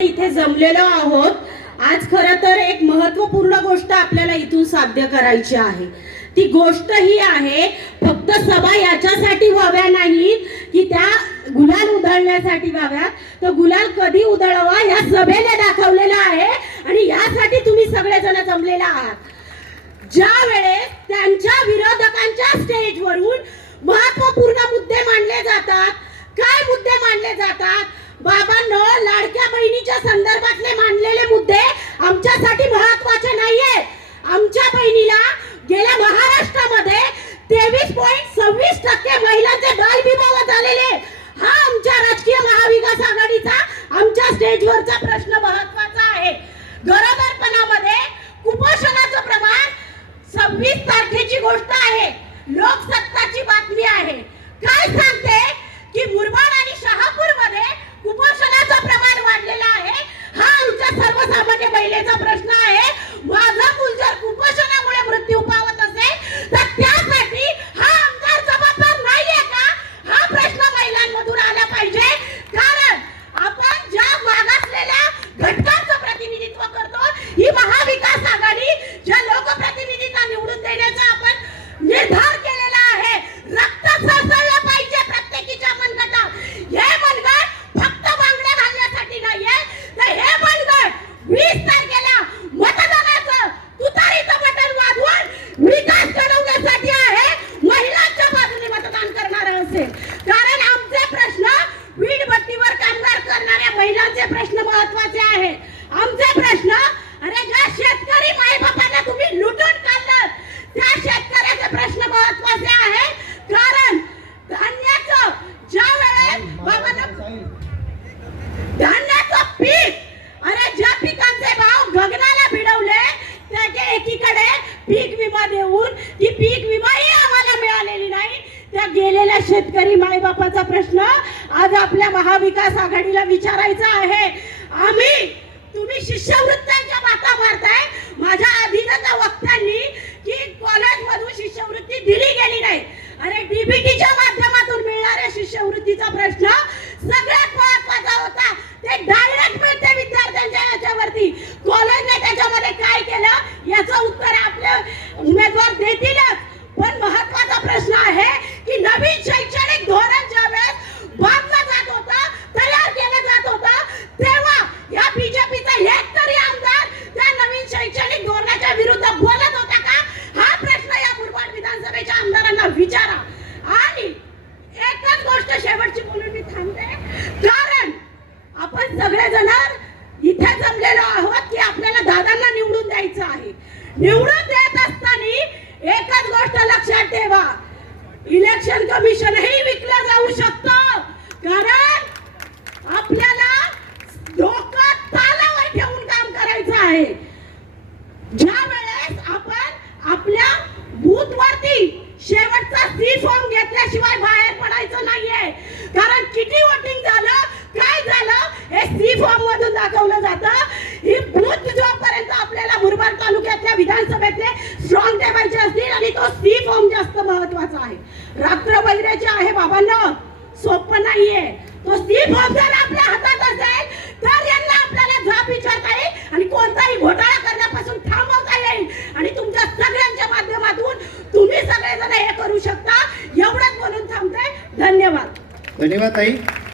इथे जमलेलो आहोत. आज खर तर एक महत्त्वपूर्ण गोष्ट आपल्याला इथून साध्य करायची आहे. ती गोष्ट ही आहे फक्त सभा याच्यासाठी व्हाव्या नाही की त्या गुलाल उधळण्यासाठी व्हाव्या. तर गुलाल कधी उधळवा या सभेने दाखवलेला आहे आणि यासाठी तुम्ही सगळेजण जमलेला आहात. ज्या वेळेस त्यांच्या विरोधकांच्या स्टेजवरून महत्त्वपूर्ण मुद्दे मांडले जातात काय मुद्दे मांडले जातात? बाबांनो लाडक्या आमच्या प्रश्न महत्त्वाचा आहे. गरोदरपणामध्ये कुपोषणाचं प्रमाण सव्वीस तारखेची गोष्ट आहे. लोकसत्ताची बातमी आहे. काय सांगते की मुरबाड आणि शहापूरमध्ये कुपोषणाचं प्रमाण वाढलेलं आहे. हा आमच्या सर्वसामान्य महिलेचा महिलांचे प्रश्न महत्त्वाचे आहे आमचे प्रश्न अरे ज्या शेतकरी मायबापांना तुम्ही लुटून काढलं त्या शेतकऱ्याचे प्रश्न महत्त्वाचे आहे कारण धान्याचं ज्या वेळेस बाबांना धान्याचं पीक अरे ज्या पिकांचे भाव गगनाला भिडवले त्याचे एकीकडे पीक विमा देऊन ती पीक विमाही आम्हाला मिळालेली नाही. त्या गेलेल्या शेतकरी मायबापाचा प्रश्न आज आपल्या महाविकास आघाडीला विचारायचं आहे. आम्ही तुम्ही शिष्यवृत्त्यांच्या बाता मारताय. माझ्या अधीनता वक्त्यांनी की कॉलेजमधून शिष्यवृत्ती दिली गेली नाही. अरे डीबीटीच्या माध्यमातून मिळणाऱ्या शिष्यवृत्तीचा प्रश्न सगळ्यात महत्त्वाचा होता. ते डायरेक्ट मिळते विद्यार्थ्यांच्या याच्यावरती. कॉलेजने त्याच्यामध्ये काय केलं? याचं उत्तर आपले उमेदवार देतीलच पण महत्त्वाचा प्रश्न आहे की नवीन शैक्षणिक धोरण ज्या वेळेस बांधलं जात होतं तयार केलं जात होतं तेव्हा या बीजेपीचा एक तरी आमदार त्या नवीन शैक्षणिक धोरणाच्या विरुद्ध बोलत होता का हा प्रश्न या मुरबाड विधानसभेच्या आमदारांना विचारा आणि एकच गोष्ट शेवटची बोलून मी थांबते कारण आपण सगळेजण इथे जमलेलो आहोत की आपल्याला दादांना निवडून द्यायचं आहे निवडून देत असताना एकच गोष्ट लक्षात ठेवा इलेक्शन कमिशनही विकलं जाऊ शकतं. कारण आपल्याला डोकं तालावर ठेवून काम करायचं आहे. ज्या वेळेस आपण आपल्या बूथवरती शेवटचा सी फॉर्म घेतल्याशिवाय बाहेर पडायचं नाहीये कारण किती वोटिंग झालं काय झालं हे सी फॉर्म मधून दाखवलं जातं ही बूथ जोपर्यंत आपल्याला मुरबाड तालुक्यातल्या विधानसभेतले स्ट्रॉंग ठेवायचे असतील आणि तो सी फॉर्म जास्त महत्त्वाचा आहे. रात्र वैराचे आहे बाबांना सोपं नाहीये. तो सी फॉर्म जर आपल्या हातात असेल तर यांना आपल्याला जाब विचारता येईल आणि कोणताही घोटाळा करण्यापासून थांबवता येईल. आणि तुमच्या सगळ्यांच्या माध्यमातून तुम्ही सगळेजण हे करू शकता. एवढंच बोलून थांबते धन्यवाद. धन्यवाद ताई.